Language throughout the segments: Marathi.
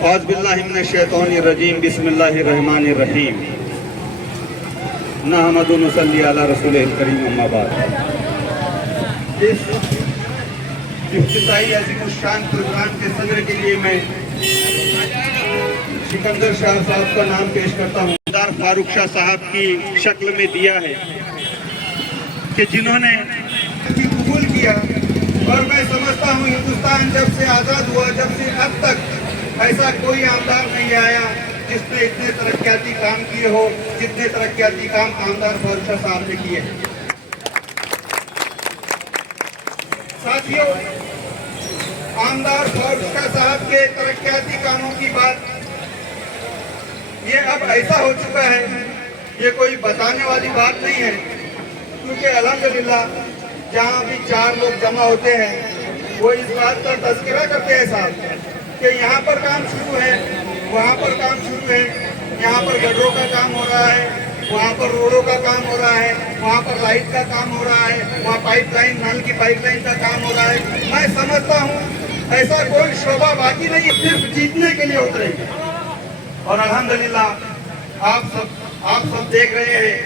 औज़ बिल्लाहि मिनश शैतानिर रजीम बिस्मिल्लाहिर्रहमानिर्रहीम नहमदु व नसल्ली अला रसूलिल करीम अम्मा बाद। इस इफ्तिताई अज़ीमुश्शान प्रोग्राम के सदर के लिए मैं सिकंदर शाह साहब का नाम पेश करता हूँ। सरदार फारूक शाह साहब की शक्ल में दिया है कि जिन्होंने कबूल किया। और मैं समझता हूँ हिंदुस्तान जब से आज़ाद हुआ, जब से अब तक ऐसा कोई आमदार नहीं आया जिसने इतने तरक्याती काम किए हो जितने तरक्याती काम आमदार फारूक शाह साहब ने किए। साथियों, आमदार फारूक शाह साहब के तरक्याती कामों की बात ये अब ऐसा हो चुका है, ये कोई बताने वाली बात नहीं है, क्योंकि अल्हम्दुलिल्लाह जहाँ भी चार लोग जमा होते हैं वो इस बात का तज़किरा करते हैं साहब कि यहाँ पर काम शुरू है, वहाँ पर काम शुरू है, यहाँ पर गड्ढों का काम हो रहा है, वहाँ पर रोडों का काम हो रहा है, वहाँ पर लाइट का काम हो रहा है, वहाँ पाइपलाइन, नल की पाइपलाइन का काम हो रहा है। मैं समझता हूँ ऐसा कोई शोभा बाकी नहीं, सिर्फ जीतने के लिए उतरेंगे। और अल्हम्दुलिल्लाह आप सब देख रहे हैं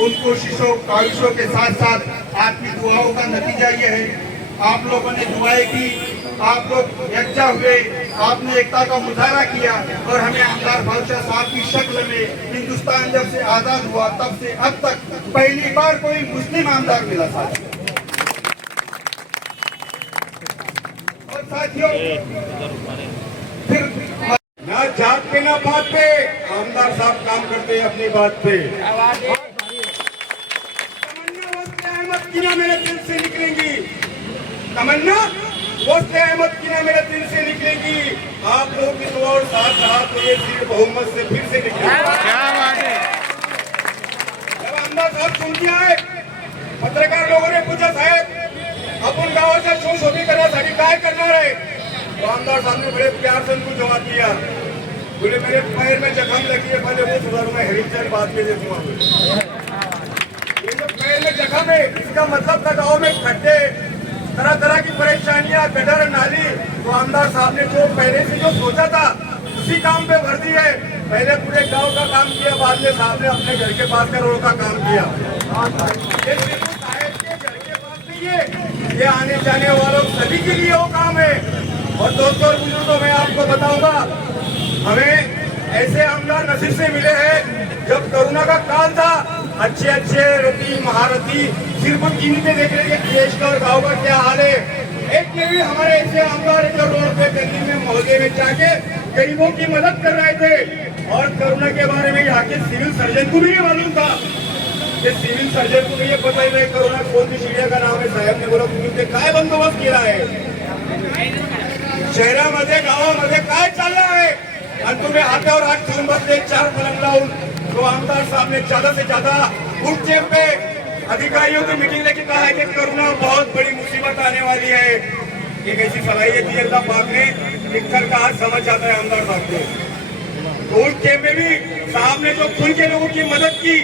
उन कोशिशों काविशों के साथ साथ आपकी दुआओं का नतीजा ये है। आप लोगों ने दुआएं की, आप लोग यकजा हुए, आपने एकता का मुजाहरा किया और हमें आमदार फारूक शाह साहब की शक्ल में हिंदुस्तान जब से आज़ाद हुआ तब से अब तक पहली बार कोई मुस्लिम आमदार मिला साहब। और साथियों, फिर ना जात पे ना बात पे आमदार साहब काम करते हैं अपनी बात पे। तमन्ना वस्ते अहमद की ना मेरे दिल से निकलेंगी, तमन्ना वस्ते अहमद की ना मेरे दिल से निकलेंगी। आप लोगों की दुआ और साथ तो ये सिर्फ बहुमत से फिर से निकलेगी। क्या बात है। जब आमदार साहब चुन के आए, पत्रकार लोगों ने पूछा साहब अपन गाँव से शोषोभी करण्यासाठी काय करणार आहे? तो आमदार साहब ने बड़े प्यार से उनको जवाब दिया, बोले मेरे पैर में जख्म लगी है, पहले वो सुधारूंगा, हेरिटेज बाद में देखूंगा। ये जो पैर में जख्म है इसका मतलब था गाँव में खड्डे, तरह तरह की परेशानियां, गटर नाली, तो आमदार साहब ने जो पहले से जो सोचा था उसी काम पे भर दी है। पहले पूरे गाँव का काम किया, बाद में साहब ने अपने घर के पास का रोड का काम किया। ये सिर्फ साहब के घर के पास नहीं है, ये आने जाने वालों सभी के लिए वो काम है। और दोस्तों और बुजुर्गों, मैं आपको बताऊंगा, हमें ऐसे आमदार नसीब से मिले हैं। जब कोरोना का काल था, अच्छे रति महारथी सिर्फ टीवी पे देख रहे थे देश का और गाँव का क्या हाल है। एक में भी हमारे ऐसे आमदार जो रोड पे गली में मोहल्ले में जाके गरीबों की मदद कर रहे थे। और कोरोना के बारे में यहाँ के सिविल सर्जन को भी ये मालूम था, कि सिविल सर्जन को भी ये पता ही नहीं कोरोना कौन सी चिड़िया का नाम है। साहेब ने बोला तुम्ही काय बंदोबस्त केला आहे, शहरामध्ये गावामध्ये काय चाललं आहे, आणि तुम्ही हातावर हात ठेवून बसले चार पलंग लावून। तो आमदार साहब ने ज्यादा से ज्यादा उठ चेप पे अधिकारियों की मीटिंग लेके कहा है कि कोरोना बहुत बड़ी मुसीबत आने वाली है। एक ऐसी सलाहियत दी अल्लाह पाक ने, लिखकर का हाथ समझ जाता है आमदार साहब को। उठ चेप में भी साहब ने जो खुल के लोगों की मदद की,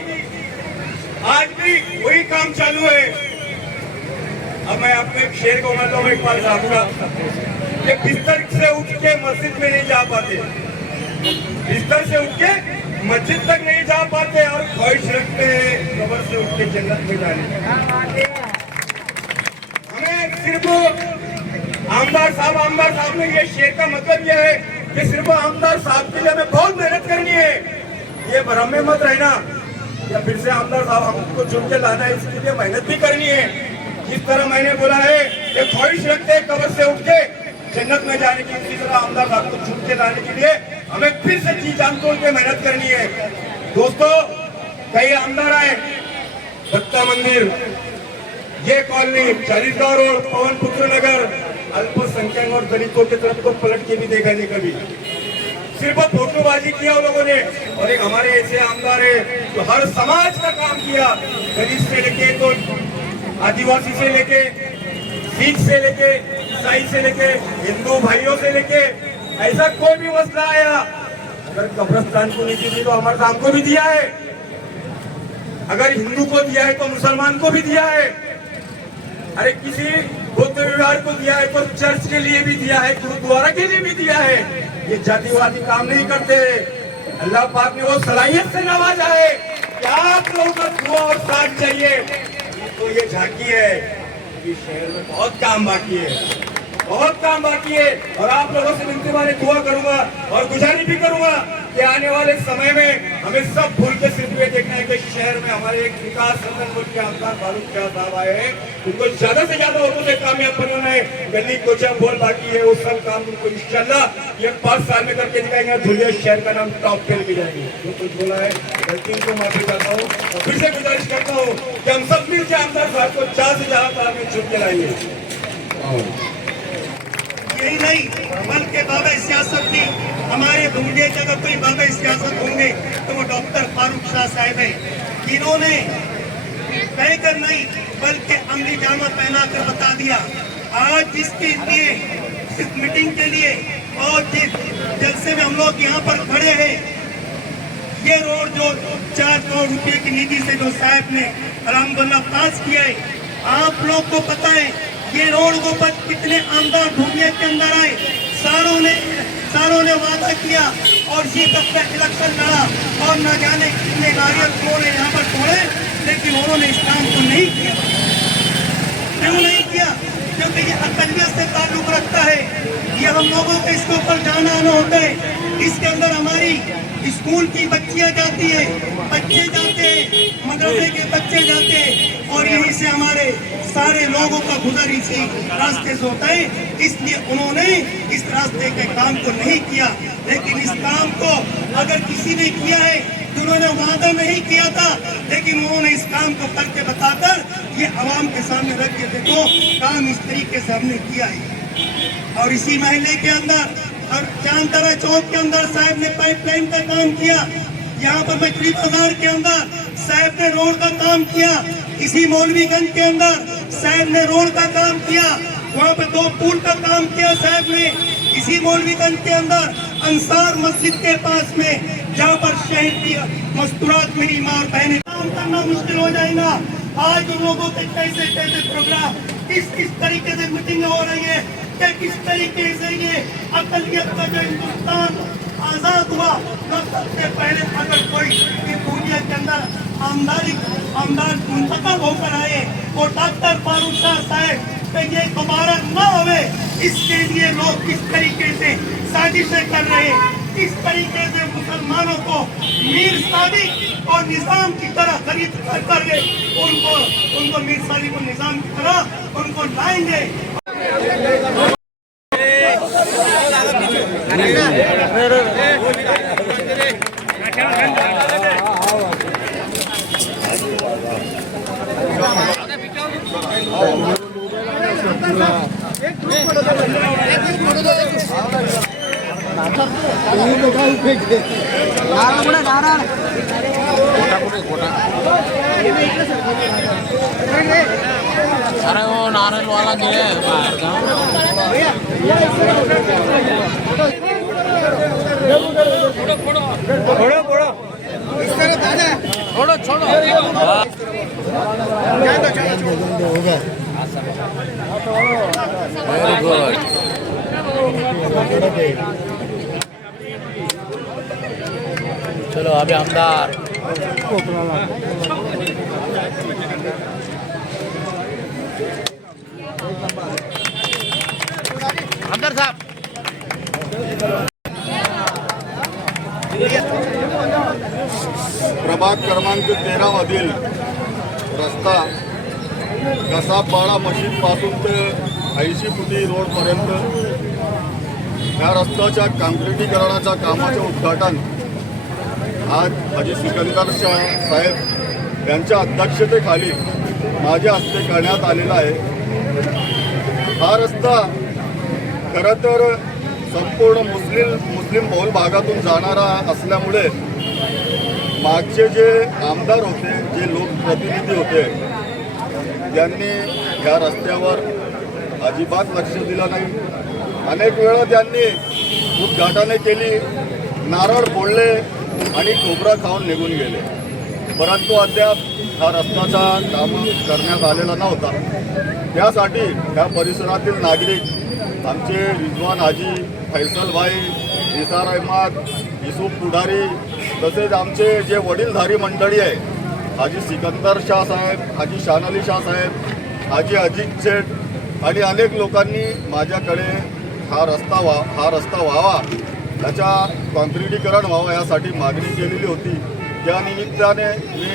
आज भी वही काम चालू है। अब मैं आपको एक शेर को मानता हूँ इकबाल साहब का, बिस्तर से उठ के मस्जिद में नहीं जा पाते, बिस्तर से उठ के मस्जिद तक नहीं जा पाते और ख्वाहिश रखते हैं कब्र से उठ के जन्नत में जाने। हमें सिर्फ आमदार साहब ने ये शेर का मतलब यह है कि सिर्फ आमदार साहब के लिए हमें बहुत मेहनत करनी है। ये भ्रम में मत रहना या फिर से आमदार साहब हमको चुन के लाना है, इसके लिए मेहनत भी करनी है। जिस तरह मैंने बोला है कि ख्वाहिश रखते हैं कब्र से उठ के जन्नत में जाने की, इसी तरह आमदार साहब को चुन के लाने के लिए हमें फिर से जी जान तोड़ के मेहनत करनी है। दोस्तों, कई आमदार आए, दत्ता मंदिर, ये कॉलोनी, चालीसगांव रोड, पवन पुत्र नगर, अल्पसंख्यक और दलितों की तरफ को पलट के भी देखा नहीं कभी, सिर्फ फोटोबाजी किया उन लोगों ने। और एक हमारे ऐसे आमदार है जो हर समाज का काम किया, दलित से लेके तो आदिवासी से लेके, सिख से लेके, ईसाई से लेके, हिंदू भाइयों से लेके, ऐसा कोई भी मसला आया, अगर कब्रिस्तान को नहीं दी तो अमर धाम को भी दिया है, अगर हिंदू को दिया है तो मुसलमान को भी दिया है, अरे किसी बुद्ध विहार को दिया है तो चर्च के लिए भी दिया है, गुरुद्वारा के लिए भी दिया है। ये जातिवादी काम नहीं करते। अल्लाह पाक ने वो सलाहियत से नवाजा है कि आप लोगों का दुआ और साथ चाहिए। तो ये झांकी है कि शहर में बहुत काम बाकी है, बहुत काम बाकी है। और आप लोगों से मिलते वाले दुआ करूंगा और गुजारिश भी करूंगा कि आने वाले समय में हमें सब भूल के सिर्फ ये देखना है कि शहर में हमारे एक विकास संगठन के आमदार फारूक शाह साहब आए हैं, उनको ज्यादा से ज्यादा लोगों से कामयाब बनाना है। गली कोचा बोल बाकी है, वो सब काम उनको इंशाल्लाह ये 5 साल में करके दिखाएंगे। धुलिया शहर का नाम टॉप पे लेके जाएंगे। जो कुछ बोला है गलतियों को माफी चाहता हूँ और फिर से गुजारिश करता हूँ कि हम सब मिलकर आमदार साहब को जहाँ से जहाँ साल में छुप के लाएंगे। यही नहीं बल्कि बाबा सियासत की हमारे धुलिया के अगर कोई बाबा सियासत होंगे तो वो डॉक्टर फारूक शाह साहब है, जिन्होंने कहकर नहीं बल्कि अमली जामा पहना कर बता दिया। आज जिसके लिए इस मीटिंग के लिए और जिस जलसे में हम लोग यहाँ पर खड़े हैं, ये रोड जो 4 करोड़ रुपए की निधि से जो साहब ने अलहमदुलिल्लाह पास किया है, आप लोग को पता है ये रोड को पर कितने आमदार धुलिया के अंदर आए, सारों ने वादा किया और जीत अपना इलेक्शन लड़ा और न जाने कितने नारियल तोड़े यहाँ पर तोड़े, लेकिन उन्होंने इस काम को नहीं किया। क्यों नहीं किया? क्योंकि ये अकलियत से ताल्लुक रखता है, ये हम लोगों को इसके ऊपर जाना आना होता है। इसके अंदर हमारी स्कूल की बच्चियां जाती है, बच्चे जाते हैं, मदरसे के बच्चे जाते हैं और यहीं से हमारे सारे लोगों का गुजर इसी रास्ते से होता है। इसलिए उन्होंने इस रास्ते के काम को नहीं किया, लेकिन इस काम को अगर किसी ने किया है तो उन्होंने वादा नहीं किया था, लेकिन उन्होंने इस काम को करके बताकर ये आवाम के सामने रख के देखो काम इस तरीके से हमने किया है। और इसी महल्ले के अंदर और चांदरा चौक के अंदर साहब ने पाइपलाइन का काम किया, यहाँ पर मछली बाजार के अंदर साहब ने रोड का काम किया, इसी मौलवीगंज के अंदर साहब ने रोड का काम किया, वहाँ पे 2 पुल का काम किया साहब ने, इसी मौलवीगंज के अंदर अंसार मस्जिद के पास में जहाँ पर शहर की मस्तूरात मेरी माँ और बहनें काम करना मुश्किल हो जाएगा। आज उन लोगों के कैसे कैसे प्रोग्राम किस तरीके से मीटिंग हो रही है कि किस तरीके से ये अकलियत का जो हिंदुस्तान आजाद हुआ तो सबसे पहले अगर कोई इस दुनिया के अंदर आमदार मुंतखब होकर आए वो डॉक्टर फारूक शाह साहब पे ये दोबारा न होवे, इसके लिए लोग किस तरीके से साजिशें कर रहे हैं, किस तरीके से मुसलमानों को मीर सादिक और निजाम की तरह खरीद करके उनको मीर सादिक और निजाम की तरह उनको लाएंगे। अरे वो नारियल वाला गिरे बाहर का छोड़ो छोड़ो वेरी गुड। चलो अभी आमदार आमदार साहब प्रभाग क्रमांक 13 मधील रस्ता कसाबपाडा मशीद पासून ते 80 फुटी रोड पर्यंत या रस्त्याच्या काँक्रिटीकरणाच्या कामाचे उद्घाटन आज हाजी सिकंदर शाह साहेब यांच्या अध्यक्षतेखाली माझ्या हस्ते करण्यात आलेला आहे। हा रस्ता खरं तर संपूर्ण मुस्लिम बहुल भागातून जाणारा असल्यामुळे मागचे जे आमदार होते, जे लोकप्रतिनिधी होते, त्यांनी या रस्त्यावर अजिबात लक्ष दिलं नाही। अनेक वेळा त्यांनी उद्घाटने केली, नारळ फोडले आणि खोबरं खाऊन निघून गेले, परंतु अद्याप हा रस्त्याचा काम करण्यात आलेला नव्हता। त्यासाठी या परिसरातील नागरिक आमचे रिजवान हाजी, फैसल भाई, निसार अहमद, युसुफ पुढारी, तसेच आमचे जे वडीलधारी मंडळी आहे, हाजी सिकंदर शाह साहेब, हाजी शानअली शाह साहेब, हाजी अजित शेठ आणि अनेक लोकांनी माझ्याकडे हा रस्ता व्हावा, त्याच्या कॉन्क्रिटीकरण व्हावं यासाठी मागणी केलेली होती. त्या निमित्ताने मी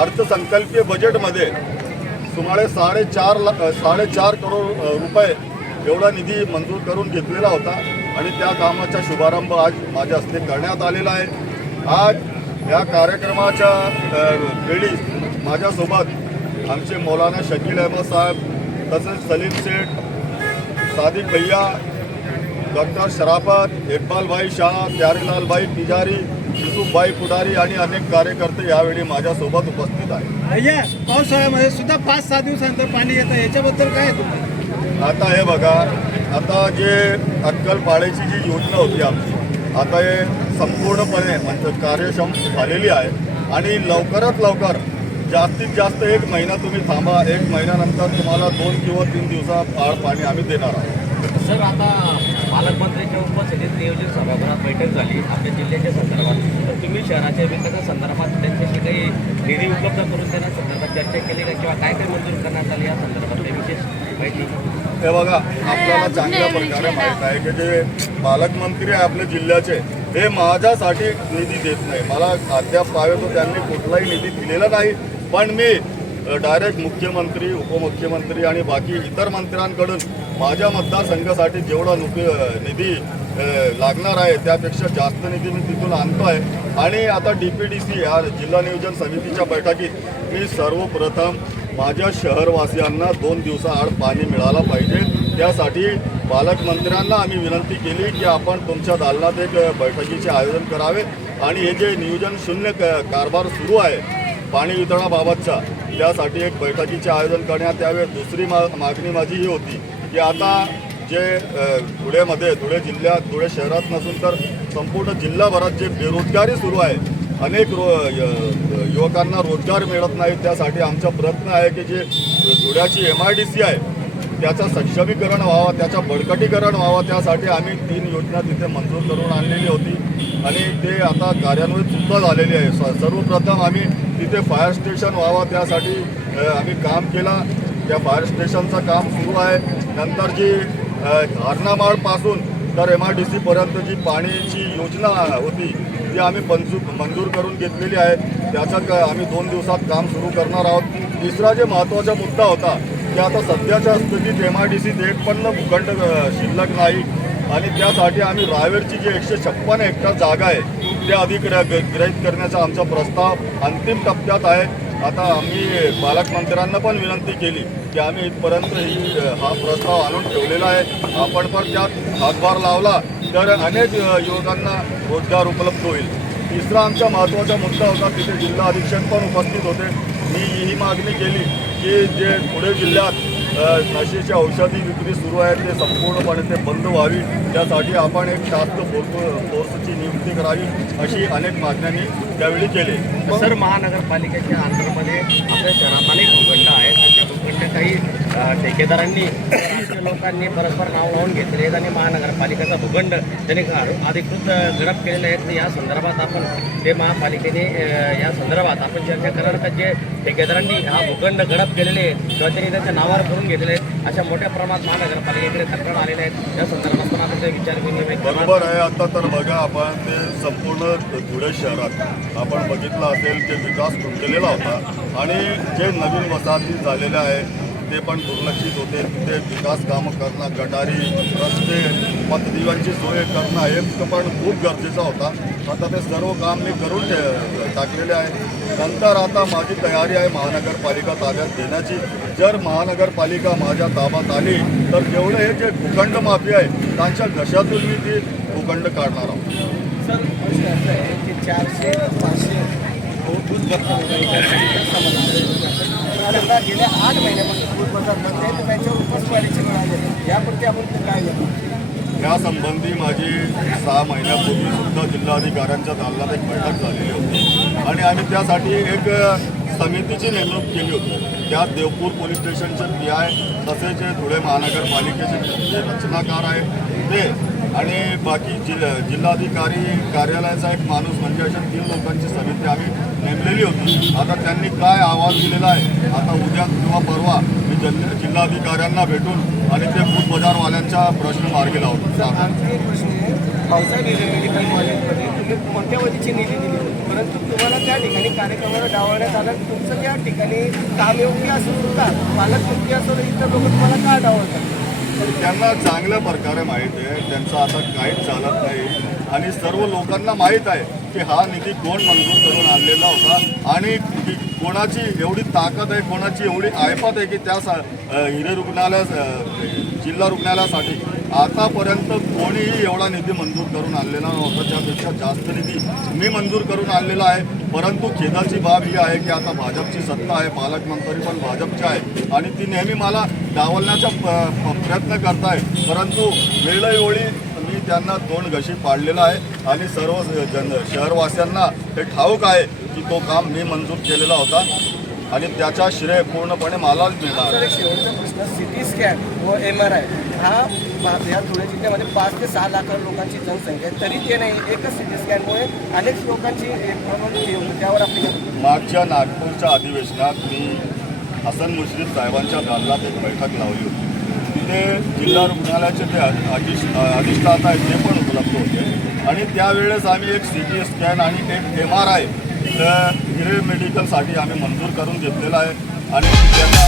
अर्थसंकल्पीय बजेटमध्ये सुमारे 4.5 करोड रुपये एवढा निधी मंजूर करून घेतलेला होता आणि त्या कामाचा शुभारंभ आज माझ्या हस्ते करण्यात आलेला आहे. आज या कार्यक्रमाच्या वेळी माझ्यासोबत आमचे मौलाना शकील अहमद साहेब, तसेच सलीम शेठ, सादिक भैया, डॉक्टर शराफत, इकबाल भाई शाह, प्यारेलाल भाई तिजारी, युसुफ भाई पुढारी आणि अनेक कार्यकर्ते यावेळी माझ्यासोबत उपस्थित आहेत. भैया पावसाळ्यामध्ये सुद्धा 5-6 दिवसानंतर पाणी येतं, याच्याबद्दल काय आहे तुम्ही? आता हे बघा, आता जे अक्कलपाड्याची जी योजना होती आमची, आता हे संपूर्णपणे म्हणजे कार्यक्षम झालेली आहे आणि लवकरात लवकर जास्तीत जास्त 1 महिना तुम्ही थांबा, 1 महिन्यानंतर तुम्हाला 2 किंवा 3 दिवसात आड पाणी आम्ही देणार आहोत. सर, आता पालकमंत्र्यांच्या उपस्थितीत नियोजन सभागृहात बैठक झाली आपल्या जिल्ह्याच्या संदर्भात. तर तुम्ही शहराच्या विकासासंदर्भात त्यांच्याशी काही निधी उपलब्ध करून देण्यासंदर्भात चर्चा केली का, किंवा काय काय मंजूर करण्यात आली या संदर्भात विशेष माहिती? हे बघा, आपल्याला चांगल्या प्रकारे माहीत आहे की जे पालकमंत्री आहे आपल्या जिल्ह्याचे, हे माझ्यासाठी निधी देत नाही. मला अद्याप पावे तो त्यांनी कुठलाही निधी दिलेला नाही, पण मी डायरेक्ट मुख्यमंत्री, उपमुख्यमंत्री आणि बाकी इतर मंत्र्यांकडून माझ्या मतदारसंघासाठी जेवढा निधी लागणार आहे त्यापेक्षा जास्त निधी मी तिथून आणतो आहे. आणि आता DPDC या जिल्हा नियोजन समितीच्या बैठकीत मी सर्वप्रथम माझ्या शहरवासियांना 2 दिवसाआड पाणी मिळालं पाहिजे, त्यासाठी पालकमंत्र्यांना आम्ही विनंती केली की आपण तुमच्या दालनात एक बैठकीचे आयोजन करावे आणि हे जे नियोजन शून्य कारभार सुरू आहे पाणी वितरणाबाबतचा, त्यासाठी एक बैठकीचे आयोजन करण्यात यावे. दुसरी मागणी माझी ही होती की आता जे धुळे जिल्ह्यात, धुळे शहरात नसून तर संपूर्ण जिल्हाभरात जे बेरोजगारी सुरू आहे, अनेक युवकांना रोजगार मिळत नाही, त्यासाठी आमचा प्रयत्न आहे की जे धुळ्याची MIDC आहे त्याचं सक्षमीकरण व्हावं, त्याचं बळकटीकरण व्हावं, त्यासाठी आम्ही 3 योजना तिथे मंजूर करून आणलेली होती आणि ते आता कार्यान्वित सुद्धा झालेली आहे. सर्वप्रथम आम्ही तिथे फायर स्टेशन व्हावं त्यासाठी आम्ही काम केलं. त्या फायर स्टेशनचं काम सुरू आहे. नंतर जी हरणामाळपासून तर MIDC पर्यंत जी पाण्याची योजना होती ती आम्ही मंजूर करून घेतलेली आहे. त्याचं आम्ही 2 दिवसात काम सुरू करणार आहोत. तिसरा जे महत्त्वाचा मुद्दा होता की आता सध्याच्या स्थितीत MIDC एक पण भूखंड शिल्लक नाही आणि त्यासाठी आम्ही रावेरची जी 156 हेक्टर जागा आहे त्या अधिग्रहित करण्याचा आमचा प्रस्ताव अंतिम टप्प्यात आहे. आता आम्ही पालकमंत्र्यांना पण विनंती केली की आम्ही इथपर्यंत हा प्रस्ताव आणून ठेवलेला आहे. आपण पण त्यात हातभार लावला तर अनेक युवकांना रोजगार उपलब्ध होईल. तिसरा आमचा महत्त्वाचा मुद्दा होता, तिथे जिल्हा अधीक्षक पण उपस्थित होते. मी ही मागणी केली की जे पुणे जिल्ह्यात नशेच्या औषधी विक्री सुरू आहे ते संपूर्णपणे ते बंद व्हावी, त्यासाठी आपण एक टास्क फोर्सची नियुक्ती करावी, अशी अनेक मागण्यांनी त्यावेळी केली. सर, महानगरपालिकेच्या अंतर्गत आपल्या शहरात अनेक भूखंड आहेत. असे भूखंड काही ठेकेदारांनी, राजकीय लोकांनी परस्पर नाव लावून घेतले आहेत आणि महानगरपालिकेचा भूखंड त्यांनी अधिकृत गडप केलेले आहेत. या संदर्भात आपण ते महापालिकेने या संदर्भात आपण चर्चा करणार का, जे ठेकेदारांनी हा भूखंड गडप केलेले आहेत किंवा त्यांनी त्यांच्या नावावर करून घेतलेले आहेत, अशा मोठ्या प्रमाणात महानगरपालिकेकडे तक्रार आलेल्या आहेत, या संदर्भात पण आपण काही विचार विनिमय बरोबर आहे. आता तर बघा, आपण ते संपूर्ण धुळे शहरात आपण बघितलं असेल की विकास खुंटलेला होता आणि जे नवीन वसाहती झालेल्या आहे ते पण दुर्लक्षित होते. तिथे विकास कामं करणं, गटारी, रस्ते, पथदिव्यांची सोय करणं हे पण खूप गरजेचं होता. आता ते सर्व काम मी करून टाकलेले आहे. नंतर आता माझी तयारी आहे महानगरपालिका ताब्यात घेण्याची. जर महानगरपालिका माझ्या ताब्यात आली तर जेवढे हे जे भूखंड माफी आहे त्यांच्या घशातून मी ती भूखंड काढणार आहोत. सर, प्रश्न असा आहे की 400-500 दूध आता गेल्या 8 महिन्यापासून दूध बाजार नव्हते तर त्याच्यावर उपस्वारीचे मिळाले, यापुढे आपण काय करतो? यासंबंधी माझी 6 महिन्यापूर्वी सुद्धा जिल्हाधिकाऱ्यांच्या दालनात एक बैठक झालेली होती आणि आम्ही त्यासाठी एक समितीची नेमणूक केली होती. त्यात देवपूर पोलीस स्टेशनचे PI तसेच धुळे महानगरपालिकेचे जे रचनाकार आहे ते आणि बाकी जिल्हाधिकारी कार्यालयाचा एक माणूस म्हणजे अशा 3 लोकांची समिती आम्ही नेमलेली होती. आता त्यांनी काय अहवाल दिलेला आहे, आता उद्या किंवा परवा मी जिल्हाधिकाऱ्यांना भेटून आणि ते बूथ बाजारवाल्यांच्या प्रश्न मार्गी लावतो. आणखी एक प्रश्न आहे, भाऊसाहेब मेडिकल कॉलेजमध्ये तुम्ही कोणत्या वतीची निधी दिली होती, परंतु तुम्हाला त्या ठिकाणी कार्यक्रमाला डावलण्यात आलं. तुमचं त्या ठिकाणी काम योग्य असून सुद्धा पालकमंत्री असो इतर लोक तुम्हाला का डावलतात? तर त्यांना चांगल्या प्रकारे माहीत आहे त्यांचं आता काहीच चालत नाही आणि सर्व लोकांना माहीत आहे की हा निधी कोण मंजूर करून आणलेला होता आणि कोणाची एवढी ताकद आहे, कोणाची एवढी ऐपत आहे की त्या हिरे रुग्णालय जिल्हा रुग्णालयासाठी आतापर्यंत कोणीही एवढा निधी मंजूर करून आणलेला नव्हता. त्यापेक्षा जास्त निधी मी मंजूर करून आणलेला आहे. परंतु खेदाची बाब ही आहे की आता भाजपची सत्ता आहे, पालकमंत्री पण भाजपचे आहे आणि ती नेहमी मला डावलण्याचा प्रयत्न करताय. परंतु वेळोवेळी मी त्यांना तोंड घशी पाडलेला आहे आणि सर्व शहरवासियांना हे ठाऊक आहे की तो काम मी मंजूर केलेला होता आणि त्याचा श्रेय पूर्णपणे मलाच मिळणार. तर एक शेवटचा प्रश्न, सिटी स्कॅन व MRI हा या धुळे जिल्ह्यामध्ये 5 ते 6 लाख लोकांची जनसंख्या आहे, तरी ते नाही. एकच सिटी स्कॅनमुळे अनेक लोकांची त्यावर आपली मागच्या नागपूरच्या अधिवेशनात मी हसन मुश्रीफ साहेबांच्या दालनात एक बैठक लावली होती. तिथे जिल्हा रुग्णालयाचे जे अधिष्ठाता आहेत ते पण उपलब्ध होते आणि त्यावेळेस आम्ही एक CT स्कॅन आणि एक MRI हिरे मेडिकलसाठी आम्ही मंजूर करून घेतलेला आहे आणि त्यांना